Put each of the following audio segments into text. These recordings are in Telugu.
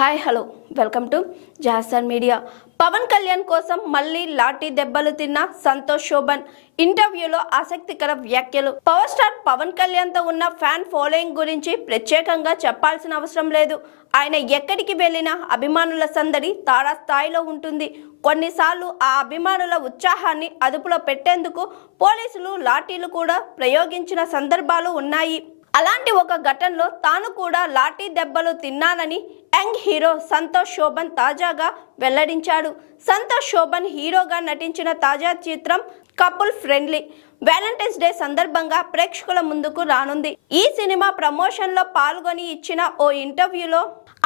Hi hello welcome to Jason media. Pawan Kalyan కోసం మళ్ళీ లాఠీ దెబ్బలు తిన్న సంతోష్ శోభన్ ఇంటర్వ్యూలో ఆసక్తికర వ్యాఖ్యలు. పవర్ స్టార్ పవన్ కళ్యాణ్ తో ఉన్న ఫ్యాన్ ఫాలోయింగ్ గురించి ప్రత్యేకంగా చెప్పాల్సిన అవసరం లేదు. ఆయన ఎక్కడికి వెళ్ళినా అభిమానుల సందడి తారా స్థాయిలో ఉంటుంది. కొన్నిసార్లు ఆ అభిమానుల ఉత్సాహాన్ని అదుపులో పెట్టేందుకు పోలీసులు లాఠీలు కూడా ప్రయోగించిన సందర్భాలు ఉన్నాయి. అలాంటి ఒక ఘటనలో తాను కూడా లాఠీ దెబ్బలు తిన్నానని యంగ్ హీరో సంతోష్ శోభన్ తాజాగా వెల్లడించాడు. సంతోష్ శోభన్ హీరోగా నటించిన తాజా చిత్రం కపుల్ ఫ్రెండ్లీ వ్యాలంటైన్స్ డే సందర్భంగా ప్రేక్షకుల ముందుకు రానుంది. ఈ సినిమా ప్రమోషన్ లో పాల్గొని ఇచ్చిన ఓ ఇంటర్వ్యూలో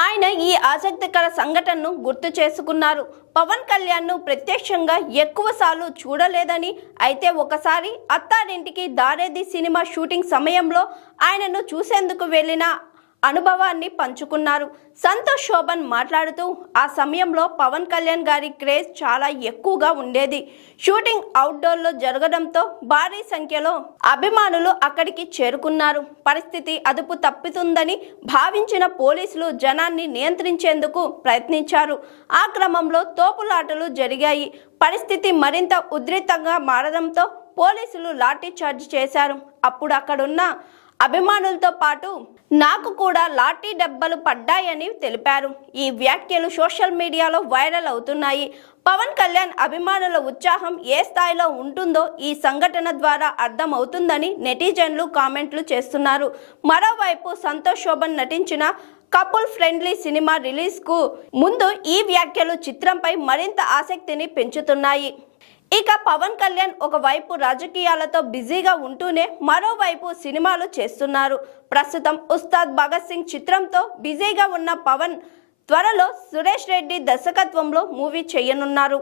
ఆయన ఈ ఆసక్తికర సంఘటనను గుర్తు చేసుకున్నారు. పవన్ కళ్యాణ్ ను ప్రత్యక్షంగా ఎక్కువ సార్లు చూడలేదని, అయితే ఒకసారి అత్తారింటికి దారేది సినిమా షూటింగ్ సమయంలో ఆయనను చూసేందుకు వెళ్ళిన అనుభవాన్ని పంచుకున్నారు. సంతోష్ శోభన్ మాట్లాడుతూ, ఆ సమయంలో పవన్ కళ్యాణ్ గారి క్రేజ్ చాలా ఎక్కువగా ఉండేది. షూటింగ్ అవుట్డోర్లో జరగడంతో భారీ సంఖ్యలో అభిమానులు అక్కడికి చేరుకున్నారు. పరిస్థితి అదుపు తప్పుతుందని భావించిన పోలీసులు జనాన్ని నియంత్రించేందుకు ప్రయత్నించారు. ఆ క్రమంలో తోపులాటలు జరిగాయి. పరిస్థితి మరింత ఉద్రిక్తంగా మారడంతో పోలీసులు లాఠీ చార్జ్ చేశారు. అప్పుడు అక్కడున్న అభిమానులతో పాటు నాకు కూడా లాఠీ దెబ్బలు పడ్డాయని తెలిపారు. ఈ వ్యాఖ్యలు సోషల్ మీడియాలో వైరల్ అవుతున్నాయి. పవన్ కళ్యాణ్ అభిమానుల ఉత్సాహం ఏ స్థాయిలో ఉంటుందో ఈ సంఘటన ద్వారా అర్థమవుతుందని నెటిజన్లు కామెంట్లు చేస్తున్నారు. మరోవైపు సంతోష్ శోభన్ నటించిన కపుల్ ఫ్రెండ్లీ సినిమా రిలీజ్కు ముందు ఈ వ్యాఖ్యలు చిత్రంపై మరింత ఆసక్తిని పెంచుతున్నాయి. ఇక పవన్ కళ్యాణ్ ఒకవైపు రాజకీయాలతో బిజీగా ఉంటూనే మరోవైపు సినిమాలు చేస్తున్నారు. ప్రస్తుతం ఉస్తాద్ భగత్ సింగ్ చిత్రంతో బిజీగా ఉన్న పవన్ త్వరలో సురేష్ రెడ్డి దర్శకత్వంలో మూవీ చేయనున్నారు.